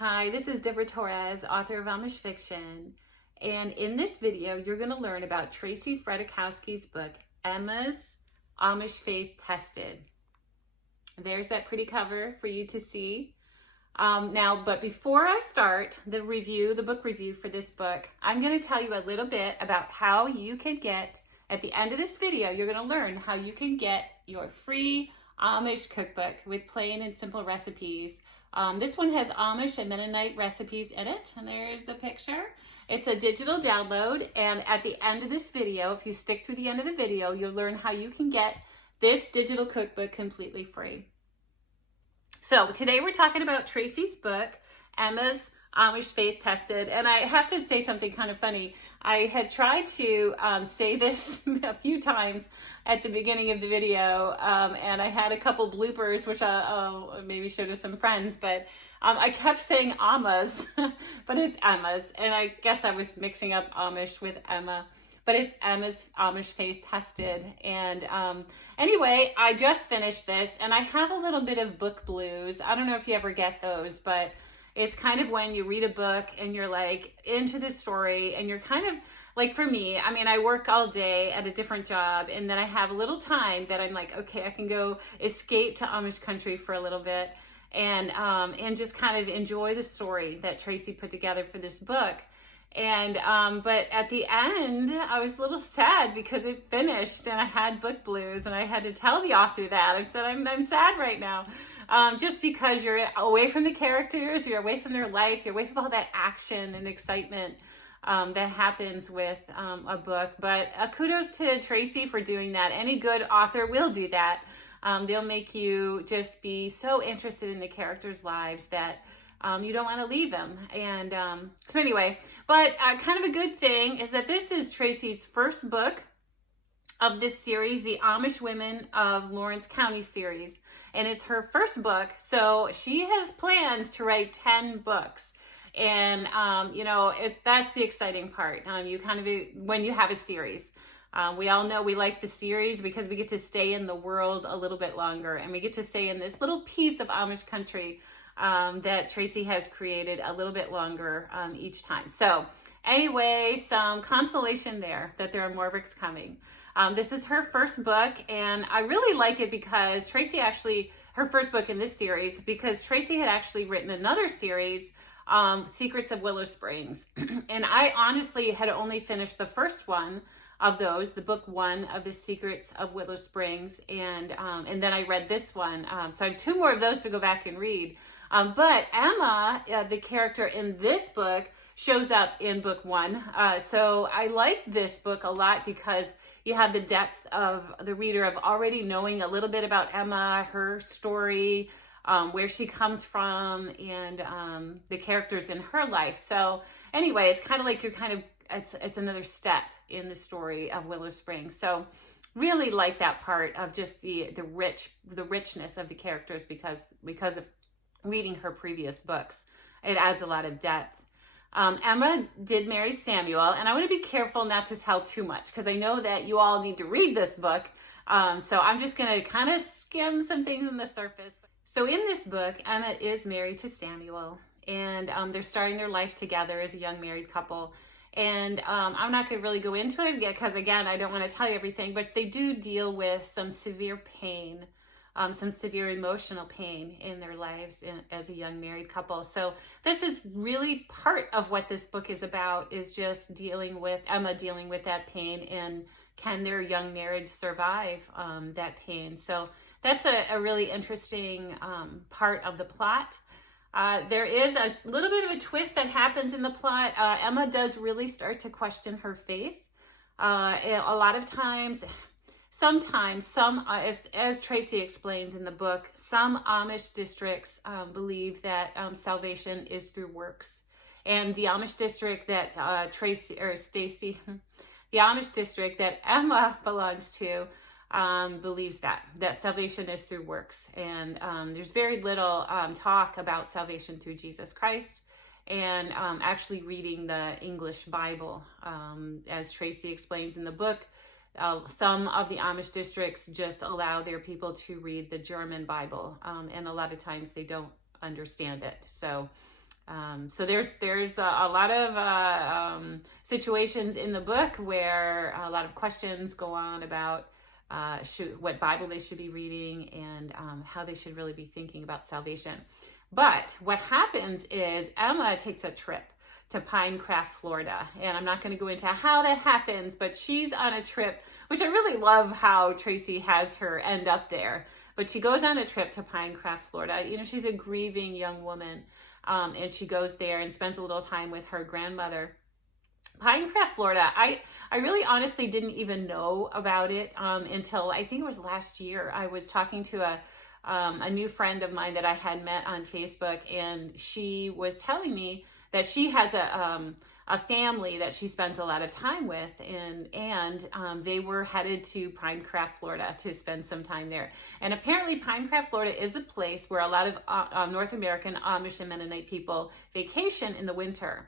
Hi, this is Deborah Torres, author of Amish fiction. And in this video, you're going to learn about Tracy Fredikowski's book, Emma's Amish Faith Tested. There's that pretty cover for you to see. But before I start the book review for this book, I'm going to tell you a little bit about how you can get, at the end of this video, you're going to learn how you can get your free Amish cookbook with plain and simple recipes. This one has Amish and Mennonite recipes in it, and there's the picture. It's a digital download, and at the end of this video, if you stick through the end of the video, you'll learn how you can get this digital cookbook completely free. So today we're talking about Tracy's book, Emma's Amish Faith Tested, and I have to say something kind of funny. I had tried to say this a few times at the beginning of the video, and I had a couple bloopers, which I'll maybe show to some friends, but I kept saying Amma's, but it's Emma's, and I guess I was mixing up Amish with Emma, but it's Emma's Amish Faith Tested. And anyway, I just finished this, and I have a little bit of book blues. I don't know if you ever get those, but it's kind of when you read a book and you're like into the story, and you're kind of like, for me, I mean, I work all day at a different job, and then I have a little time that I'm like, okay, I can go escape to Amish country for a little bit and just kind of enjoy the story that Tracy put together for this book. And but at the end, I was a little sad because it finished and I had book blues, and I had to tell the author that. I said, I'm sad right now. Just because you're away from the characters, you're away from their life, you're away from all that action and excitement that happens with a book. But kudos to Tracy for doing that. Any good author will do that. They'll make you just be so interested in the characters' lives that you don't want to leave them. And so anyway, but kind of a good thing is that this is Tracy's first book of this series, the Amish Women of Lawrence County series. And it's her first book, so she has plans to write 10 books. And, that's the exciting part. You kind of, when you have a series, we all know we like the series because we get to stay in the world a little bit longer, and we get to stay in this little piece of Amish country that Tracy has created a little bit longer each time. So anyway, some consolation there that there are more books coming. This is her first book, and I really like it because Tracy her first book in this series, because Tracy had actually written another series, Secrets of Willow Springs. And I honestly had only finished the first one of those, the book one of the Secrets of Willow Springs. And then I read this one. So I have 2 more of those to go back and read. But Emma, the character in this book, shows up in book 1. So I like this book a lot because you have the depth of the reader of already knowing a little bit about Emma, her story, where she comes from, and the characters in her life. So anyway, it's kind of like it's another step in the story of Willow Springs. So really like that part of just the richness of the characters because of reading her previous books. It adds a lot of depth. Emma did marry Samuel, and I want to be careful not to tell too much because I know that you all need to read this book. So I'm just going to kind of skim some things on the surface. So in this book, Emma is married to Samuel, and they're starting their life together as a young married couple. And I'm not going to really go into it because, again, I don't want to tell you everything, but they do deal with some severe pain, some severe emotional pain in their lives as a young married couple. So this is really part of what this book is about, is just Emma dealing with that pain, and can their young marriage survive that pain. So that's a really interesting part of the plot. There is a little bit of a twist that happens in the plot. Emma does really start to question her faith. A lot of times, sometimes as Tracy explains in the book, some Amish districts believe that salvation is through works. And the Amish district that the Amish district that Emma belongs to believes that salvation is through works. And there's very little talk about salvation through Jesus Christ. And actually reading the English Bible, as Tracy explains in the book, some of the Amish districts just allow their people to read the German Bible, and a lot of times they don't understand it. So So there's a lot of situations in the book where a lot of questions go on about what Bible they should be reading and how they should really be thinking about salvation. But what happens is Emma takes a trip to Pinecraft, Florida. And I'm not going to go into how that happens, but she's on a trip, which I really love how Tracey has her end up there. But she goes on a trip to Pinecraft, Florida. You know, she's a grieving young woman. And she goes there and spends a little time with her grandmother. Pinecraft, Florida, I really honestly didn't even know about it until I think it was last year. I was talking to a new friend of mine that I had met on Facebook, and she was telling me that she has a family that she spends a lot of time with, and they were headed to Pinecraft, Florida to spend some time there. And apparently Pinecraft, Florida is a place where a lot of North American Amish and Mennonite people vacation in the winter.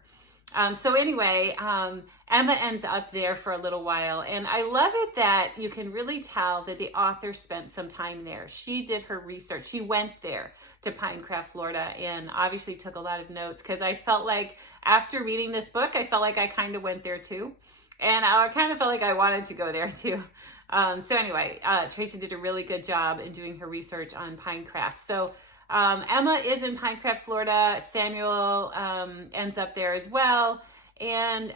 So anyway, Emma ends up there for a little while, and I love it that you can really tell that the author spent some time there. She did her research. She went there to Pinecraft, Florida, and obviously took a lot of notes, because I felt like after reading this book, I felt like I kind of went there too, and I kind of felt like I wanted to go there too. So anyway, Tracey did a really good job in doing her research on Pinecraft. So Emma is in Pinecraft, Florida. Samuel ends up there as well. And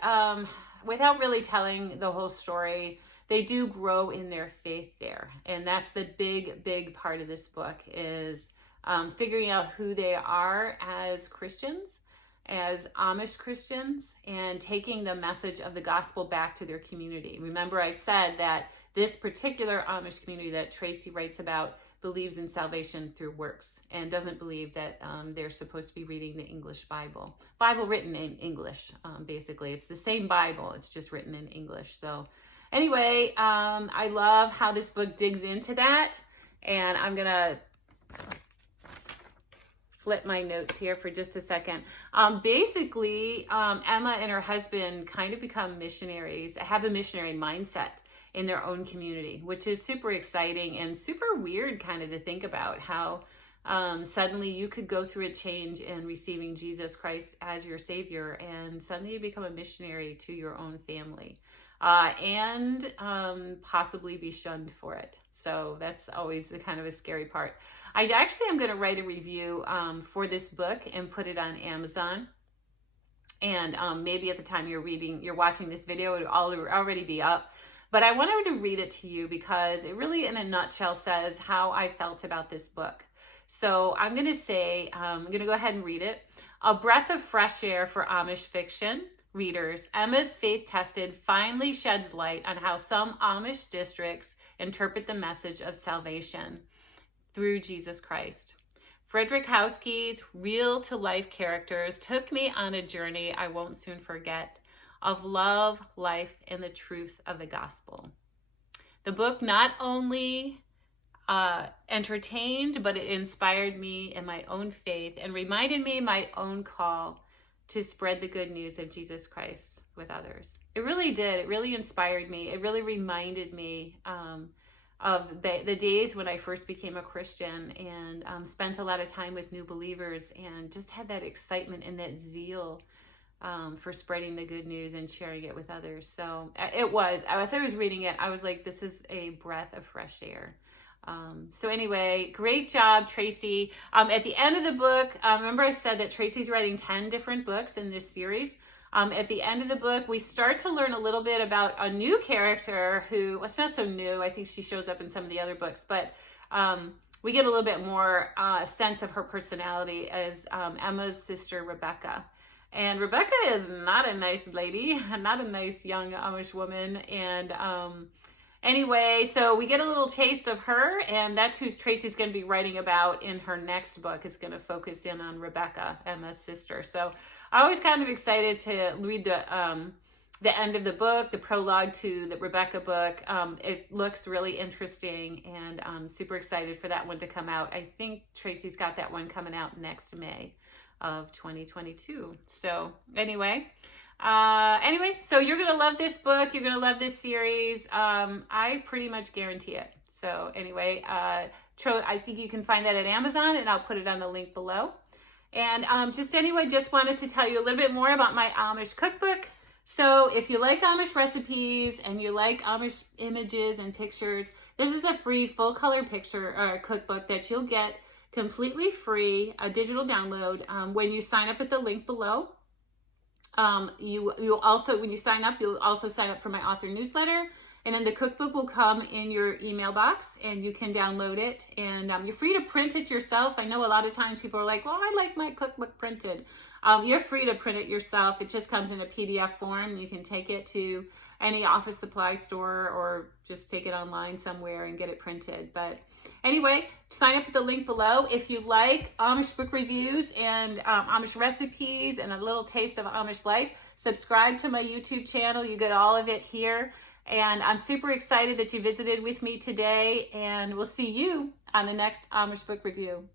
without really telling the whole story, they do grow in their faith there. And that's the big part of this book, is figuring out who they are as Christians, as Amish Christians, and taking the message of the gospel back to their community. Remember, I said that this particular Amish community that Tracey writes about believes in salvation through works, and doesn't believe that they're supposed to be reading the English Bible written in English. Basically, it's the same Bible, it's just written in English. So anyway, I love how this book digs into that, and I'm gonna flip my notes here for just a second. Basically, Emma and her husband kind of become missionaries, have a missionary mindset in their own community, which is super exciting and super weird kind of to think about, how suddenly you could go through a change in receiving Jesus Christ as your Savior, and suddenly you become a missionary to your own family, and possibly be shunned for it. So that's always the kind of a scary part. I actually am going to write a review for this book and put it on Amazon. And maybe at the time you're watching this video, it'll already be up. But I wanted to read it to you because it really, in a nutshell, says how I felt about this book. So I'm going to go ahead and read it. A breath of fresh air for Amish fiction readers. Emma's faith tested finally sheds light on how some Amish districts interpret the message of salvation through Jesus Christ. Frederickowski's real-to-life characters took me on a journey I won't soon forget, of love, life, and the truth of the gospel. The book not only entertained, but it inspired me in my own faith and reminded me my own call to spread the good news of Jesus Christ with others. It really did. It really inspired me. It really reminded me of the days when I first became a Christian, and spent a lot of time with new believers, and just had that excitement and that zeal for spreading the good news and sharing it with others. So as I was reading it, I was like, this is a breath of fresh air. So anyway, great job, Tracey. At the end of the book, remember I said that Tracey's writing 10 different books in this series. At the end of the book, we start to learn a little bit about a new character who, well, it's not so new. I think she shows up in some of the other books, but we get a little bit more sense of her personality as Emma's sister, Rebecca. And Rebecca is not a nice lady, not a nice young Amish woman. And anyway, so we get a little taste of her, and that's who Tracey's going to be writing about in her next book. It's going to focus in on Rebecca, Emma's sister. So I was kind of excited to read the end of the book, the prologue to the Rebecca book. It looks really interesting, and I'm super excited for that one to come out. I think Tracey's got that one coming out next May of 2022. So anyway, so you're going to love this book. You're going to love this series. I pretty much guarantee it. So anyway, I think you can find that at Amazon, and I'll put it on the link below. And just wanted to tell you a little bit more about my Amish cookbook. So if you like Amish recipes and you like Amish images and pictures, this is a free full color picture or cookbook that you'll get completely free, a digital download, when you sign up at the link below. You'll also, when you sign up, you'll also sign up for my author newsletter, and then the cookbook will come in your email box and you can download it, and you're free to print it yourself. I know a lot of times people are like, well, I like my cookbook printed. You're free to print it yourself. It just comes in a PDF form. You can take it to any office supply store or just take it online somewhere and get it printed. But anyway, sign up at the link below. If you like Amish book reviews and Amish recipes and a little taste of Amish life, subscribe to my YouTube channel. You get all of it here. And I'm super excited that you visited with me today, and we'll see you on the next Amish book review.